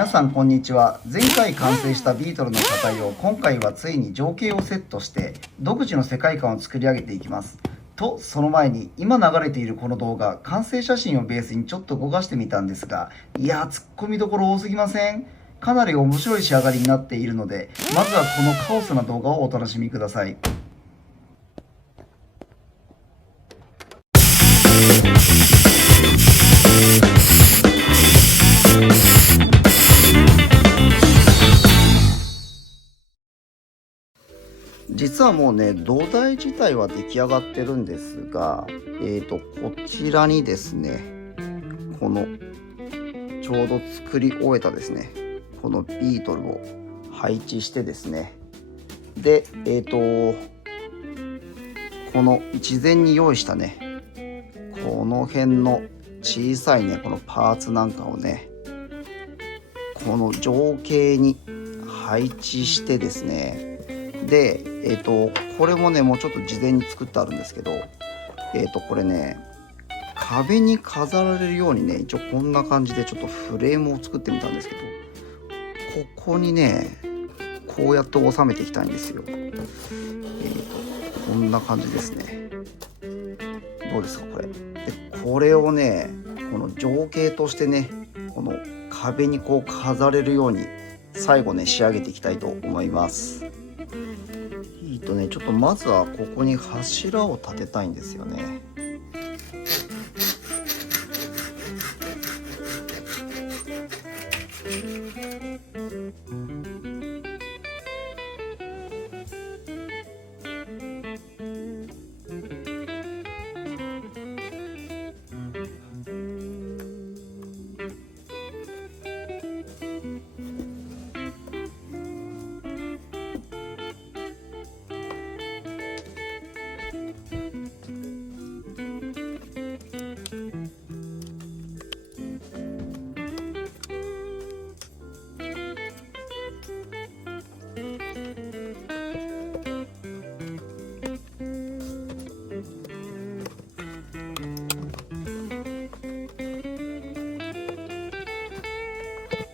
皆さんこんにちは。前回完成したビートルの車体を今回はついに情景をセットして独自の世界観を作り上げていきます。とその前に今流れているこの動画、完成写真をベースにちょっと動かしてみたんですが、いやーツッコミどころ多すぎません？かなり面白い仕上がりになっているので、まずはこのカオスな動画をお楽しみください。実はもうね、土台自体は出来上がってるんですが、こちらにですね、このちょうど作り終えたですね、このビートルを配置してですね、で、この事前に用意したね、この辺の小さいね、このパーツなんかをね、この情景に配置してですね、で、これもね、もうちょっと事前に作ってあるんですけど、これね、壁に飾られるようにね、一応こんな感じでちょっとフレームを作ってみたんですけど、ここにね、こうやって収めていきたいんですよ。こんな感じですね。どうですか、これ。で、これをね、この情景としてね、この壁にこう飾れるように、最後ね、仕上げていきたいと思います。ちょっとまずはここに柱を立てたいんですよね。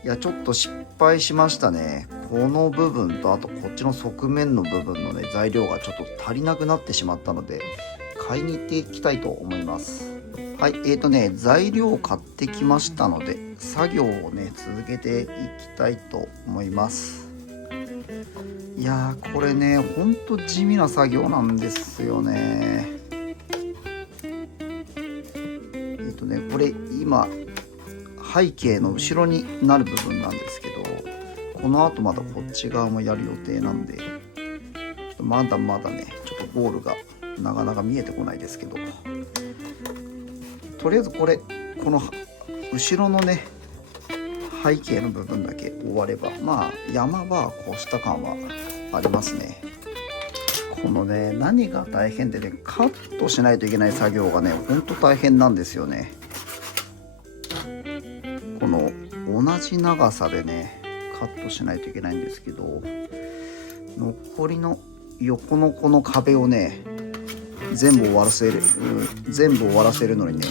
いや、ちょっと失敗しましたね。この部分と、あとこっちの側面の部分のね、材料がちょっと足りなくなってしまったので、買いに行っていきたいと思います。はい、材料を買ってきましたので、作業をね、続けていきたいと思います。いやー、これね、ほんと地味な作業なんですよね。これ今、背景の後ろになる部分なんですけど、この後まだこっち側もやる予定なんで、まだまだね、ちょっとゴールがなかなか見えてこないですけど、とりあえずこの後ろのね、背景の部分だけ終われば、まあ山場越した感はありますね。このね、何が大変でね、カットしないといけない作業がね、ほんと大変なんですよね。この同じ長さでね、カットしないといけないんですけど、残りの横のこの壁をね、全部終わらせるのにね、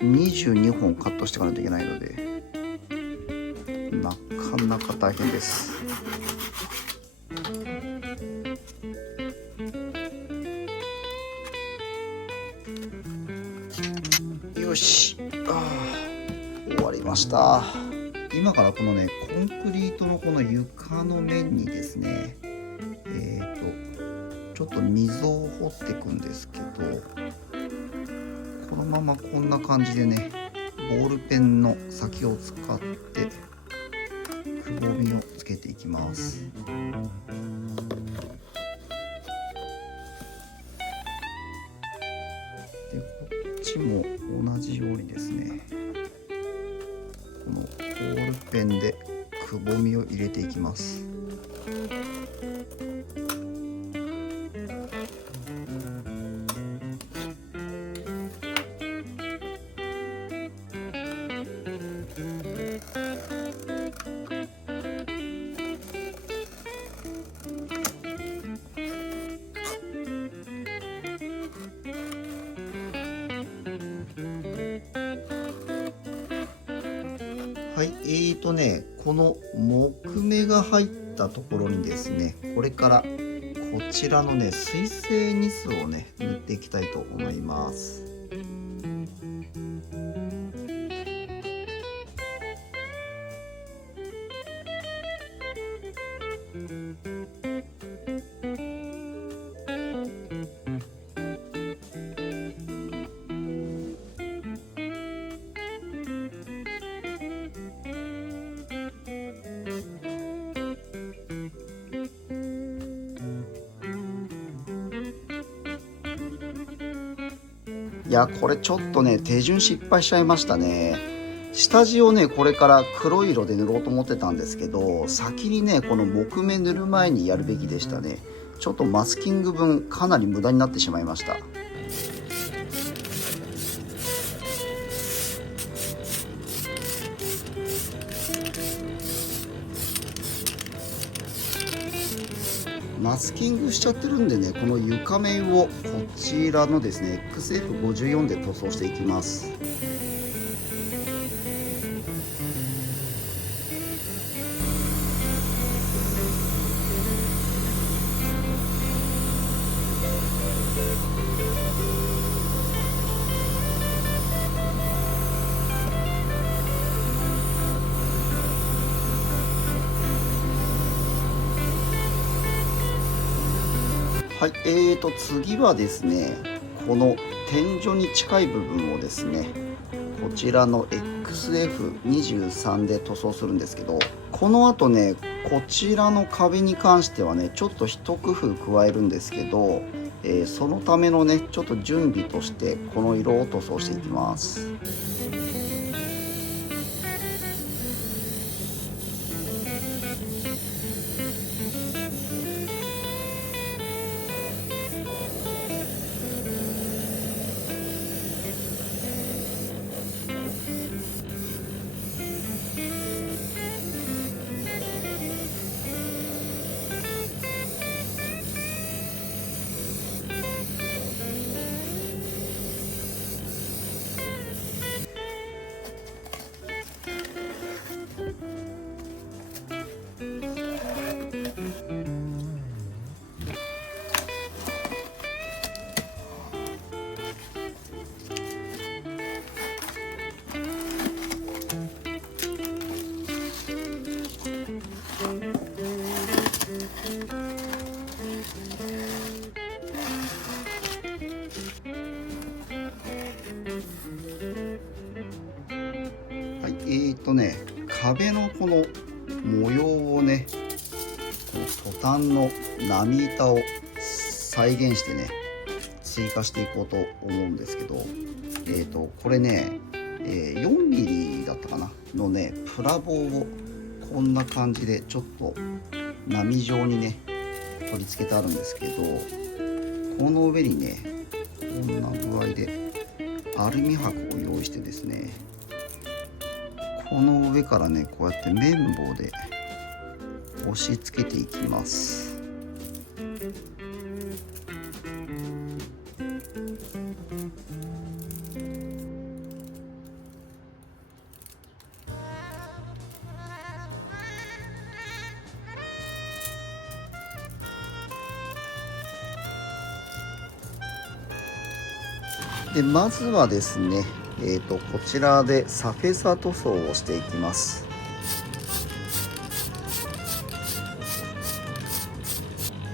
22本カットしていかないといけないので、なかなか大変です。よし、終わりました。今からこのね、コンクリートのこの床の面にですね、ちょっと溝を掘っていくんですけど、このままこんな感じでね、ボールペンの先を使ってくぼみをつけていきます。で、こっちも同じようにですね、このボールペンでくぼみを入れていきます。はい、この木目が入ったところにですね、これからこちらのね、水性ニスをね、塗っていきたいと思います。いや、これちょっとね、手順失敗しちゃいましたね。下地をね、これから黒い色で塗ろうと思ってたんですけど、先にね、この木目塗る前にやるべきでしたね。ちょっとマスキング分かなり無駄になってしまいました。マスキングしちゃってるんでね、この床面をこちらのですね XF54 で塗装していきます。はい、次はですね、この天井に近い部分をですね、こちらの XF23 で塗装するんですけど、この後ね、こちらの壁に関してはね、ちょっと一工夫加えるんですけど、そのためのね、ちょっと準備としてこの色を塗装していきます。はい、壁のこの模様をね、このトタンの波板を再現してね、追加していこうと思うんですけど、これね、4ミリだったかなのね、プラ棒をこんな感じでちょっと波状にね、取り付けてあるんですけど、この上にね、こんな具合でアルミ箔を用意してですね、この上からね、こうやって綿棒で押し付けていきます。でまずはですね、こちらでサフェサ塗装をしていきます。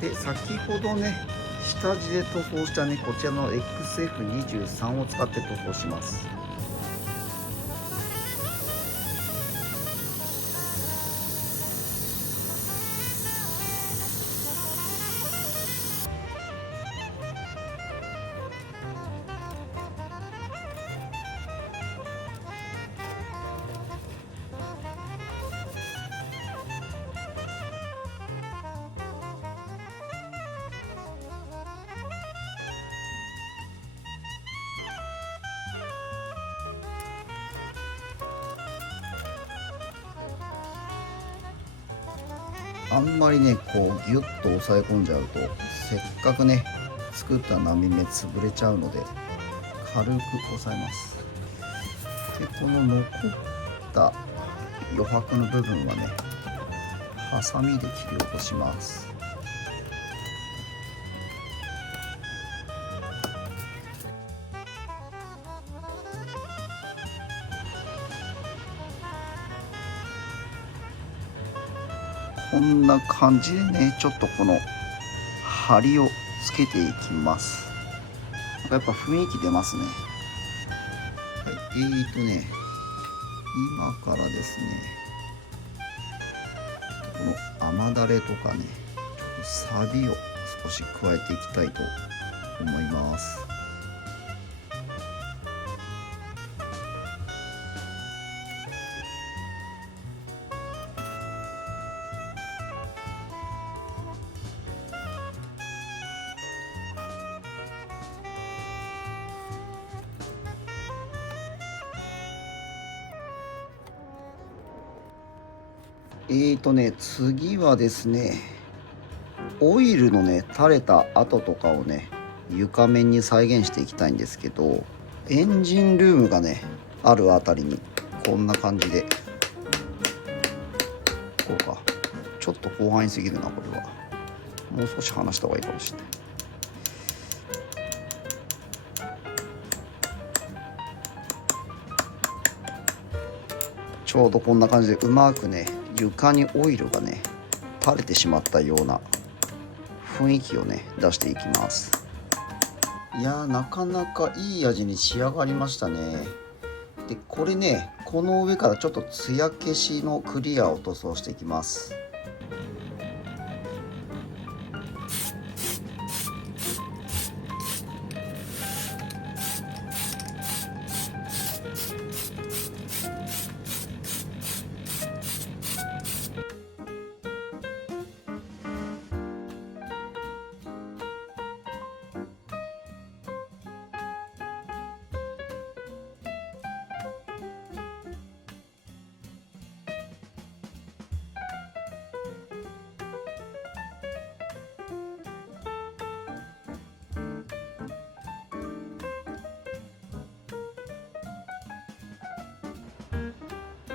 で先ほどね、下地で塗装したね、こちらの XF23 を使って塗装します。あんまりね、こうギュッと押さえ込んじゃうと、せっかくね作った波目潰れちゃうので、軽く押さえます。でこの残った余白の部分はねハサミで切り落とします。こんな感じでね、ちょっとこの梁をつけていきます。やっぱ雰囲気出ますね。はい、今からですね、この雨だれとかね、ちょっとサビを少し加えていきたいと思います。次はですね、オイルのね垂れた跡とかをね床面に再現していきたいんですけど、エンジンルームがねあるあたりにこんな感じで、こうか、ちょっと広範囲すぎるな、これはもう少し離した方がいいかもしれない。ちょうどこんな感じでうまくね床にオイルがね垂れてしまったような雰囲気をね出していきます。いやー、なかなかいい味に仕上がりましたね。でこれね、この上からちょっと艶消しのクリアを塗装していきます。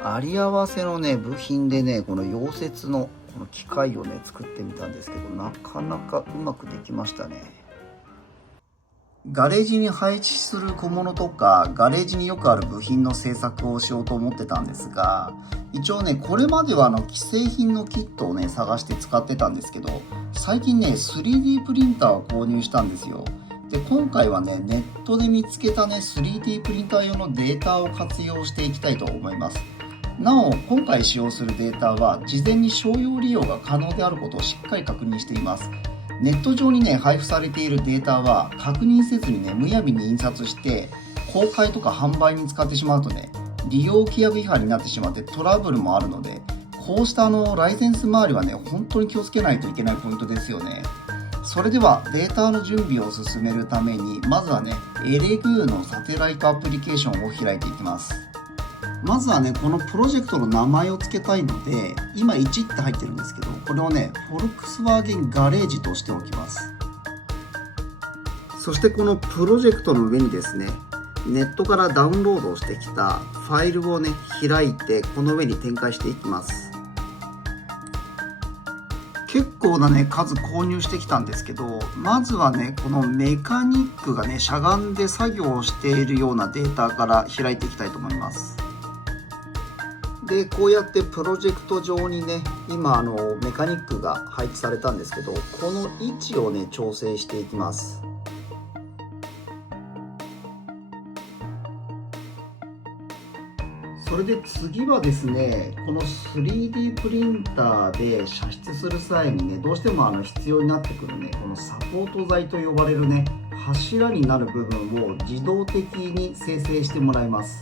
あり合わせのね部品でね、この溶接のこの機械をね作ってみたんですけど、なかなかうまくできましたね。ガレージに配置する小物とかガレージによくある部品の製作をしようと思ってたんですが、一応ねこれまでは既製品のキットをね探して使ってたんですけど、最近ね 3D プリンターを購入したんですよ。で今回はねネットで見つけたね 3D プリンター用のデータを活用していきたいと思います。なお今回使用するデータは事前に商用利用が可能であることをしっかり確認しています。ネット上にね配布されているデータは確認せずにねむやみに印刷して公開とか販売に使ってしまうとね利用規約違反になってしまってトラブルもあるので、こうしたライセンス周りはね本当に気をつけないといけないポイントですよね。それではデータの準備を進めるために、まずはねエレグーのサテライトアプリケーションを開いていきます。まずはねこのプロジェクトの名前を付けたいので、今1って入ってるんですけど、これをねフォルクスワーゲンガレージとしておきます。そしてこのプロジェクトの上にですね、ネットからダウンロードをしてきたファイルをね開いて、この上に展開していきます。結構なね数購入してきたんですけど、まずはねこのメカニックがねしゃがんで作業をしているようなデータから開いていきたいと思います。でこうやってプロジェクト上にね今メカニックが配置されたんですけど、この位置をね調整していきます。それで次はですね、この 3D プリンターで射出する際にねどうしても必要になってくるねこのサポート材と呼ばれるね柱になる部分を自動的に生成してもらいます。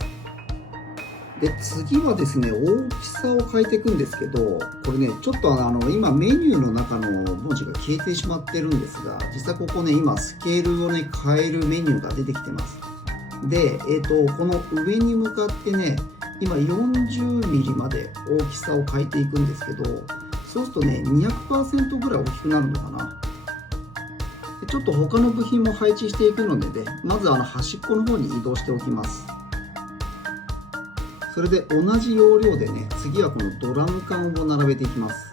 で次はですね大きさを変えていくんですけど、これねちょっと今メニューの中の文字が消えてしまってるんですが、実はここね今スケールをね変えるメニューが出てきてます。でこの上に向かってね今 40mm まで大きさを変えていくんですけど、そうするとね 200% ぐらい大きくなるのかな。でちょっと他の部品も配置していくのでね、まず端っこの方に移動しておきます。そそれで同じ要領でね、次はこのドラム缶を並べていきます。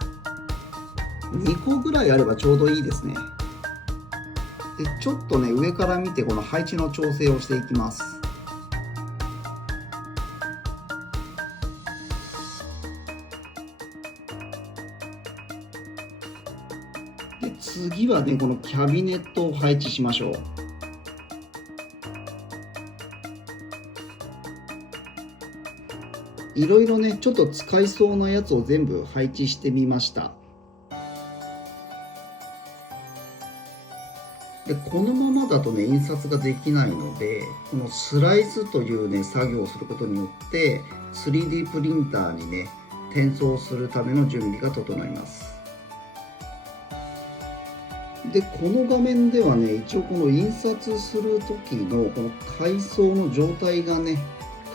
2個ぐらいあればちょうどいいですね。でちょっとね、上から見てこの配置の調整をしていきます。で次はね、このキャビネットを配置しましょう。いろいろね、ちょっと使いそうなやつを全部配置してみました。でこのままだとね、印刷ができないので、このスライスというね、作業をすることによって 3D プリンターにね、転送するための準備が整います。でこの画面ではね、一応この印刷する時のこの階層の状態がね、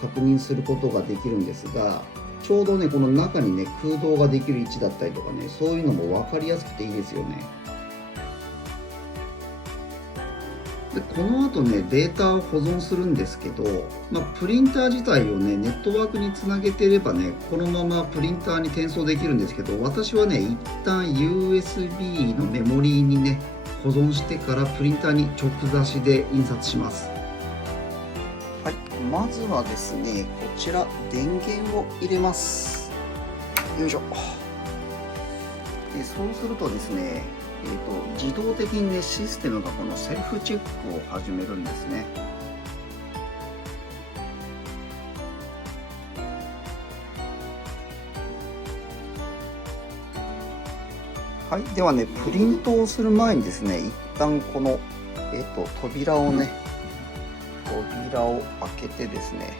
確認することができるんですが、ちょうどね、この中にね、空洞ができる位置だったりとかね、そういうのも分かりやすくていいですよね。でこの後ね、データを保存するんですけど、プリンター自体をね、ネットワークにつなげてればね、このままプリンターに転送できるんですけど、私はね、一旦 USB のメモリーにね、保存してからプリンターに直差しで印刷します。はい、まずはですね、こちら電源を入れます。よいしょ。でそうするとですね、自動的にね、システムがこのセルフチェックを始めるんですね。はい、ではね、プリントをする前にですね、一旦この、扉を開けてですね、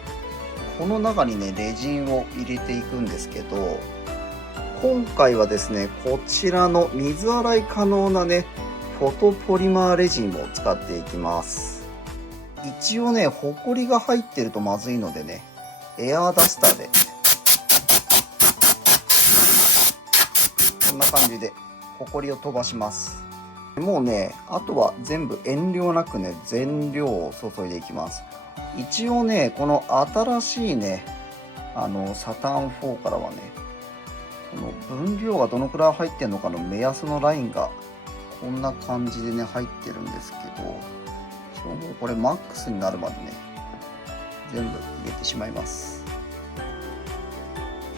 この中にね、レジンを入れていくんですけど、今回はですね、こちらの水洗い可能なね、フォトポリマーレジンを使っていきます。一応ね、ホコリが入ってるとまずいのでね、エアーダスターでこんな感じでホコリを飛ばします。もうね、あとは全部遠慮なくね、全量を注いでいきます。一応ね、この新しいね、サターン4からはね、この分量がどのくらい入ってるのかの目安のラインがこんな感じでね、入ってるんですけど、もうこれマックスになるまでね、全部入れてしまいます。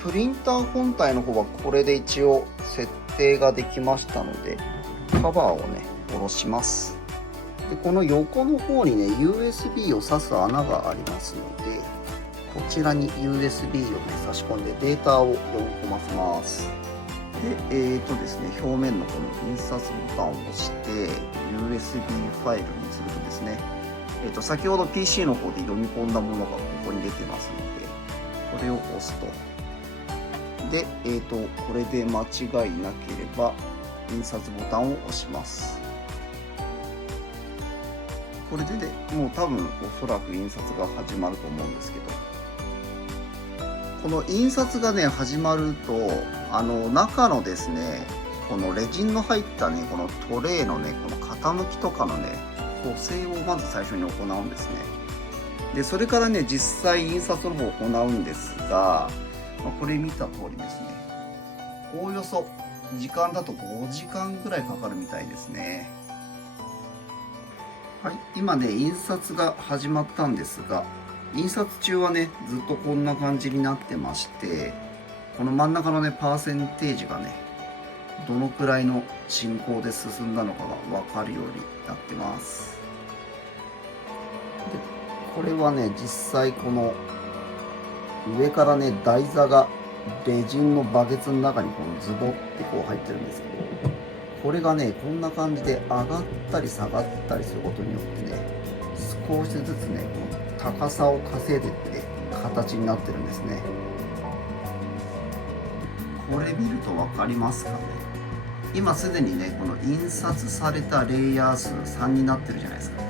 プリンター本体の方はこれで一応設定ができましたので、カバーをね、下ろします。でこの横の方にね、 USB を挿す穴がありますので、こちらに USB をね、差し込んでデータを読み込ませます。でですね、表面のこの印刷ボタンを押して USB ファイルにするとですね、先ほど PC の方で読み込んだものがここに出てますので、これを押すと。で、これで間違いなければ印刷ボタンを押します。これでね、もう多分おそらく印刷が始まると思うんですけど、この印刷がね、始まると中のですね、このレジンの入ったね、このトレイのね、この傾きとかのね、補正をまず最初に行うんですね。でそれからね、実際印刷の方を行うんですが、これ見た通りですね、おおよそ時間だと5時間ぐらいかかるみたいですね。はい、今ね、印刷が始まったんですが、印刷中はね、ずっとこんな感じになってまして、この真ん中のね、パーセンテージがね、どのくらいの進行で進んだのかが分かるようになってます。でこれはね、実際この上からね、台座がレジンのバケツの中にこのズボってこう入ってるんですけど、これがね、こんな感じで上がったり下がったりすることによってね、少しずつね、この高さを稼いでって形になってるんですね。これ見ると分かりますかね。今すでにね、この印刷されたレイヤー数3になってるじゃないですか。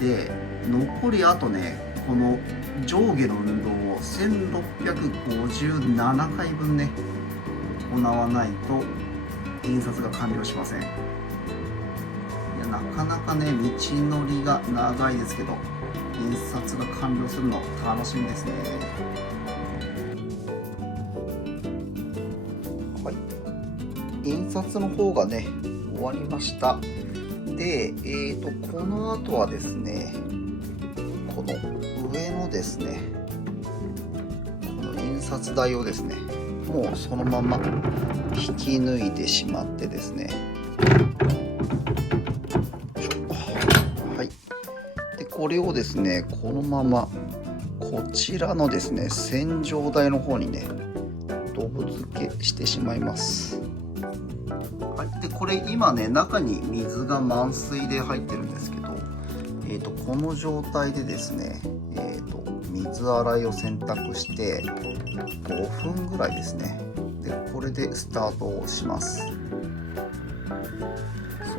で残りあとね、この上下の運動を1657回分ね、行わないと印刷が完了しません。いや、なかなかね、道のりが長いですけど、印刷が完了するの楽しみですね。はい、印刷の方がね終わりました。で、この後はですね、この上のですね、この印刷台をですね、もうそのまま引き抜いてしまってですね、はい、でこれをですね、このままこちらのですね、洗浄台の方にね、ドブ付けしてしまいます。はい、でこれ今ね、中に水が満水で入ってるんですけど、この状態でですね、水洗いを選択して5分ぐらいですね。でこれでスタートをします。そ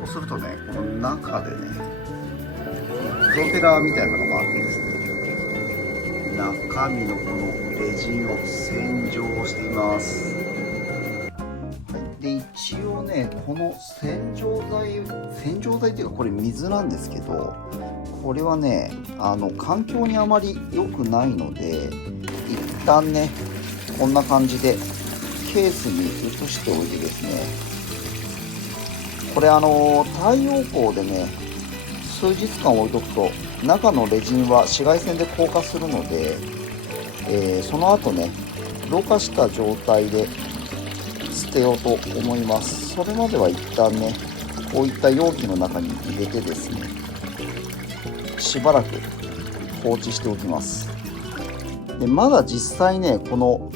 うするとね、この中でね、プロペラみたいなのがあってですね、中身のこのレジンを洗浄しています。で一応ね、この洗浄剤っていうか、これ水なんですけど、これはね、環境にあまり良くないので、一旦ねこんな感じでケースに移しておいてですね、これ太陽光でね数日間置いとくと中のレジンは紫外線で硬化するので、その後ねろ過した状態で捨てようと思います。それまでは一旦ねこういった容器の中に入れてですね、しばらく放置しておきます。でまだ実際ね、この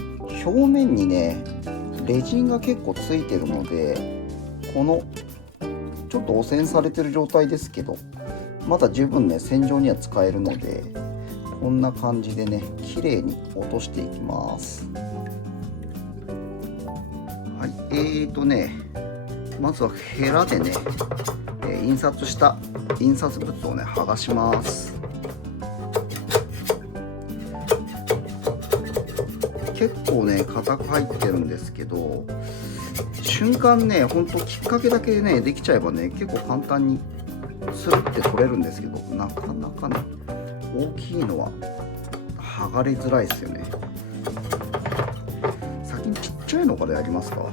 表面にねレジンが結構ついてるので、このちょっと汚染されてる状態ですけど、まだ十分ね洗浄には使えるので、こんな感じでね綺麗に落としていきます。はい、まずはヘラでね、印刷した印刷物をね剥がします。結構ね硬く入ってるんですけど、瞬間ねほんときっかけだけでねできちゃえばね結構簡単にスルって取れるんですけど、なかなかね大きいのは剥がれづらいですよね。先にちっちゃいのからやりますか。よ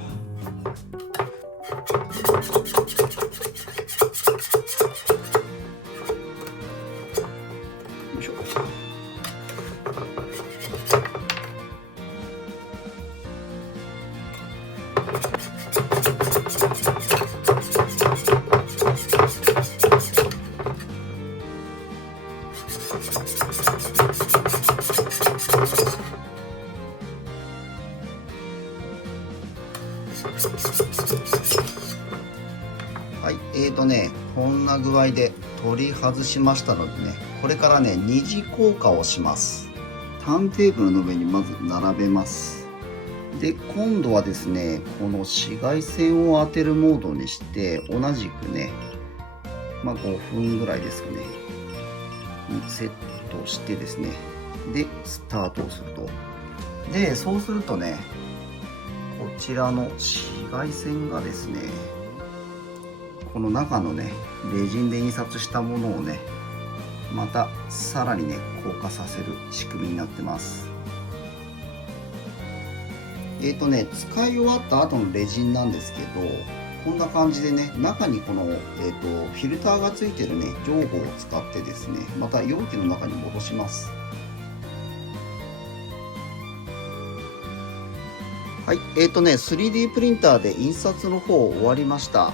いしょ。はい、こんな具合で取り外しましたのでね、これからね二次硬化をします。ターンテーブルの上にまず並べます。で今度はですね、この紫外線を当てるモードにして、同じくね、5分ぐらいですかねにセットしてですね、でスタートをすると、でそうするとね、こちらの紫外線がですね、この中のねレジンで印刷したものをね、またさらにね硬化させる仕組みになってます。使い終わった後のレジンなんですけど、こんな感じでね、中にこの、フィルターがついてるね定規を使ってですね、また容器の中に戻します。はい、3D プリンターで印刷の方終わりました。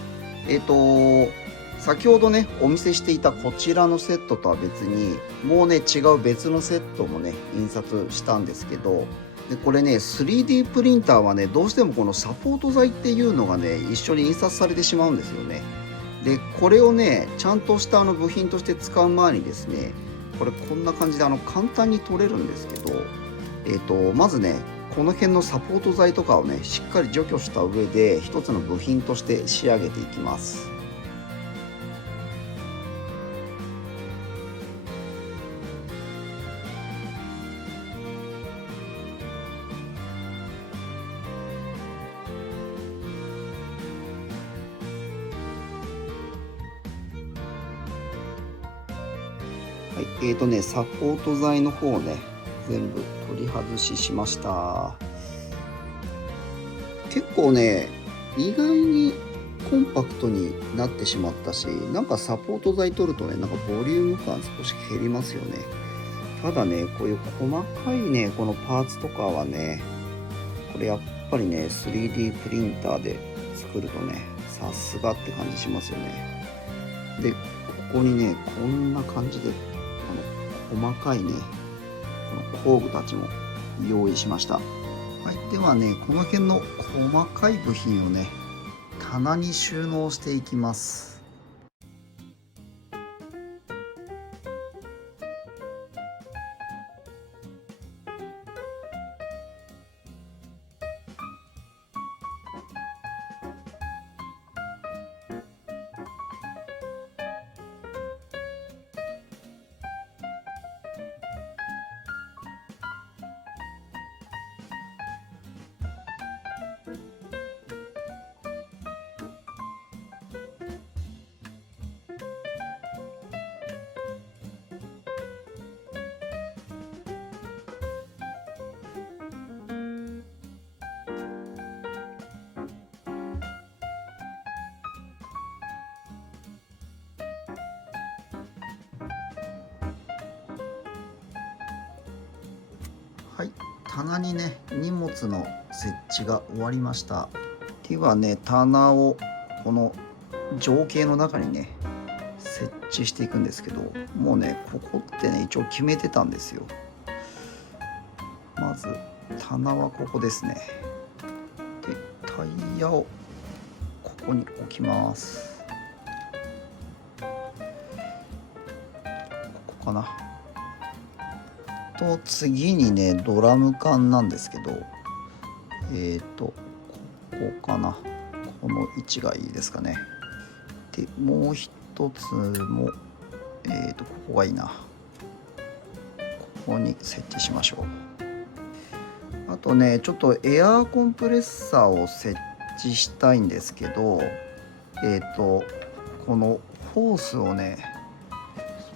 先ほどねお見せしていたこちらのセットとは別に、もうね違う別のセットもね印刷したんですけど、でこれね 3D プリンターはねどうしてもこのサポート材っていうのがね一緒に印刷されてしまうんですよね。でこれをねちゃんとした部品として使う前にですね、これこんな感じで簡単に取れるんですけど、まずねこの辺のサポート材とかをねしっかり除去した上で一つの部品として仕上げていきます。はい、サポート材の方をね全部取り外しました。結構ね意外にコンパクトになってしまったし、なんかサポート材取るとね、なんかボリューム感少し減りますよね。ただね、こういう細かいねこのパーツとかはね、これやっぱりね 3D プリンターで作るとね、さすがって感じしますよね。でここにねこんな感じで細かいねこの工具たちも用意しました。はい、ではねこの辺の細かい部品をね棚に収納していきます。はい、棚にね荷物の設置が終わりました。ではね棚をこの情景の中にね設置していくんですけど、もうねここってね一応決めてたんですよ。まず棚はここですね。でタイヤをここに置きます。ここかな。と次にねドラム缶なんですけど、ここかな。この位置がいいですかね。でもう一つもここがいいな。ここに設置しましょう。あとねちょっとエアーコンプレッサーを設置したいんですけど、このホースをね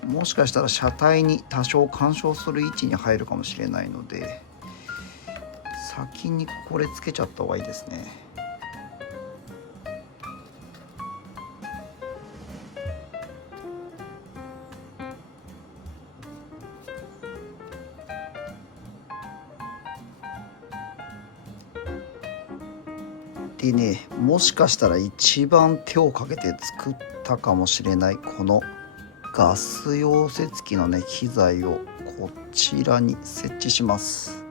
もしかしたら車体に多少干渉する位置に入るかもしれないので、先にこれつけちゃった方がいいですね。でね、もしかしたら一番手をかけて作ったかもしれないこのガス溶接機のね機材をこちらに設置します。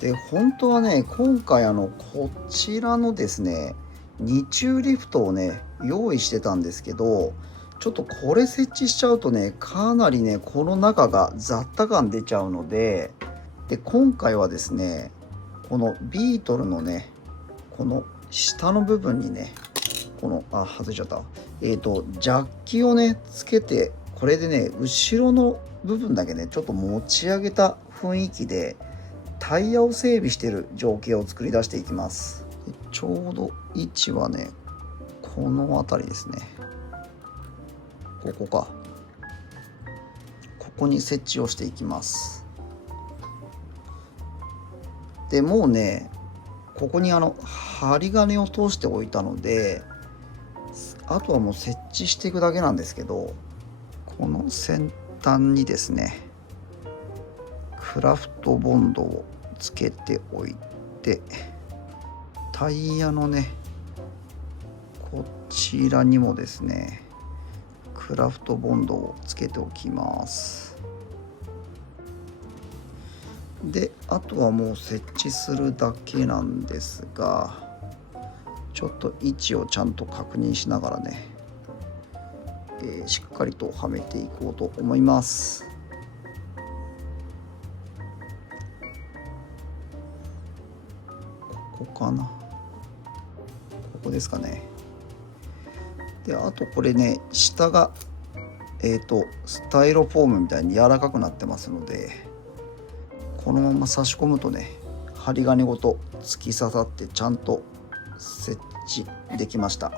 で本当はね今回こちらのですね二重リフトをね用意してたんですけど、ちょっとこれ設置しちゃうとねかなりねこの中が雑多感出ちゃうので、今回はですねこのビートルのねこの下の部分にねこの外れちゃった、ジャッキをねつけて、これでね後ろの部分だけねちょっと持ち上げた雰囲気でタイヤを整備している情景を作り出していきます。ちょうど位置はねこの辺りですね。ここか。ここに設置をしていきます。でもうねここに針金を通しておいたので、あとはもう設置していくだけなんですけど、この先端にですねクラフトボンドをつけておいて、タイヤのねこちらにもですねクラフトボンドをつけておきます。であとはもう設置するだけなんですが、ちょっと位置をちゃんと確認しながらね、しっかりとはめていこうと思います。ここかな。ここですかね。であとこれね下がスタイロフォームみたいに柔らかくなってますので、このまま差し込むとね針金ごと突き刺さってちゃんと設置できました。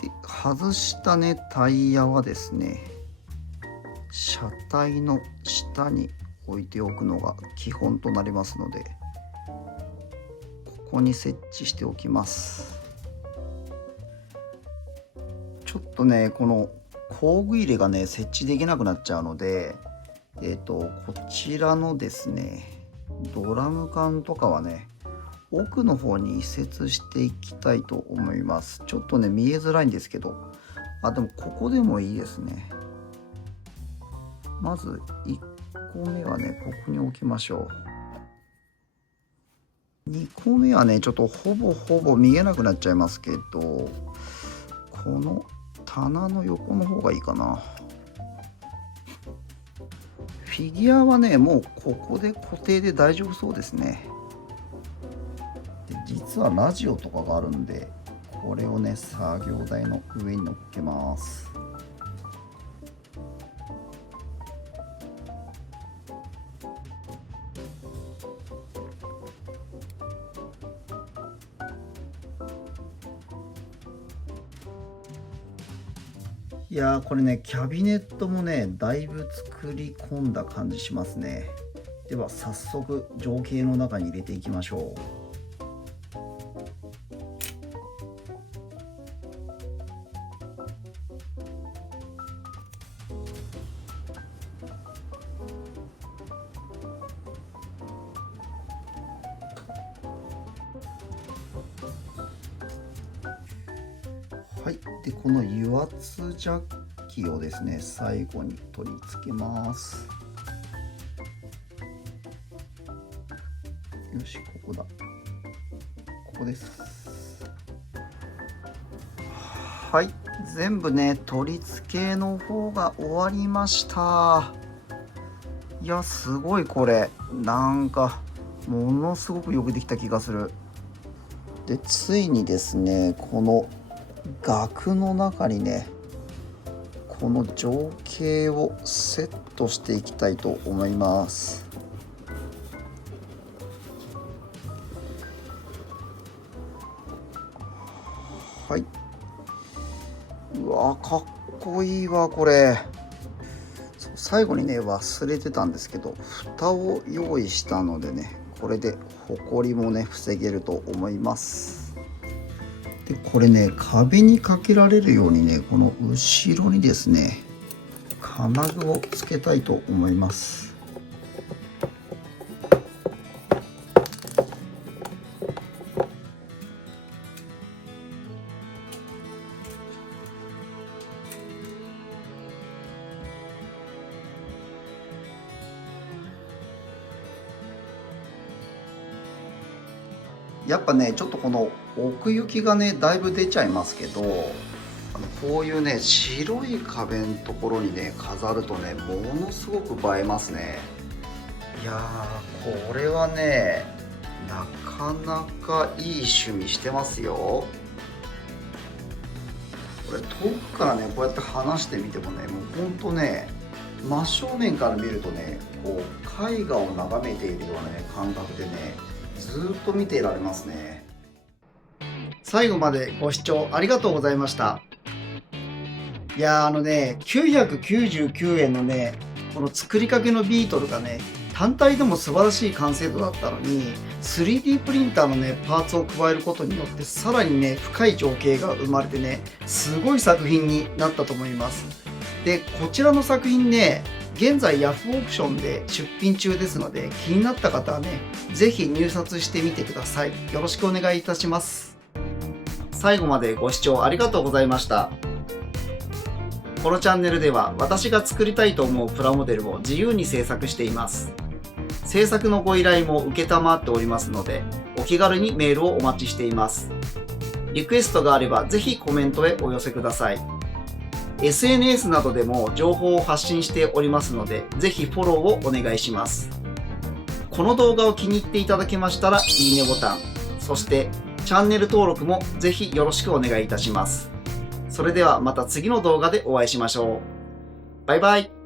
で外したねタイヤはですね車体の下に置いておくのが基本となりますので、こに設置しておきます。ちょっとねこの工具入れがね設置できなくなっちゃうので、こちらのですねドラム缶とかはね奥の方に移設していきたいと思います。ちょっとね見えづらいんですけど、でもここでもいいですね。まず1個目はねここに置きましょう。2個目はねちょっとほぼ見えなくなっちゃいますけど、この棚の横の方がいいかな。フィギュアはねもうここで固定で大丈夫そうですね。で実はラジオとかがあるんで、これをね作業台の上に乗っけます。いやーこれねキャビネットもねだいぶ作り込んだ感じしますね。では早速情景の中に入れていきましょう。はい、でこの油圧ジャッキをですね最後に取り付けます。よし、ここだ、ここです。はい、全部ね取り付けの方が終わりました。いやすごい、これなんかものすごくよくできた気がする。でついにですねこの額の中にねこの情景をセットしていきたいと思います。はい、うわかっこいいわこれ。最後にね忘れてたんですけど蓋を用意したのでね、これでホコリもね防げると思います。でこれね壁にかけられるようにねこの後ろにですね金具をつけたいと思います。やっぱねちょっとこの奥行きがねだいぶ出ちゃいますけど、こういうね白い壁のところにね飾るとねものすごく映えますね。いやーこれはねなかなかいい趣味してますよ。これ遠くからねこうやって離してみてもねもうほんとね真正面から見るとねこう絵画を眺めているようなね感覚でねずっと見ていられますね。最後までご視聴ありがとうございました。いや999円のねこの作りかけのビートルがね単体でも素晴らしい完成度だったのに 3D プリンターのねパーツを加えることによってさらにね深い情景が生まれてねすごい作品になったと思います。でこちらの作品ね現在ヤフオークションで出品中ですので、気になった方はね是非入札してみてください。よろしくお願いいたします。最後までご視聴ありがとうございました。このチャンネルでは私が作りたいと思うプラモデルを自由に制作しています。制作のご依頼も承っておりますので、お気軽にメールをお待ちしています。リクエストがあればぜひコメントへお寄せください。SNS などでも情報を発信しておりますので、ぜひフォローをお願いします。この動画を気に入っていただけましたら、いいねボタン、そしてチャンネル登録もぜひよろしくお願いいたします。それではまた次の動画でお会いしましょう。バイバイ。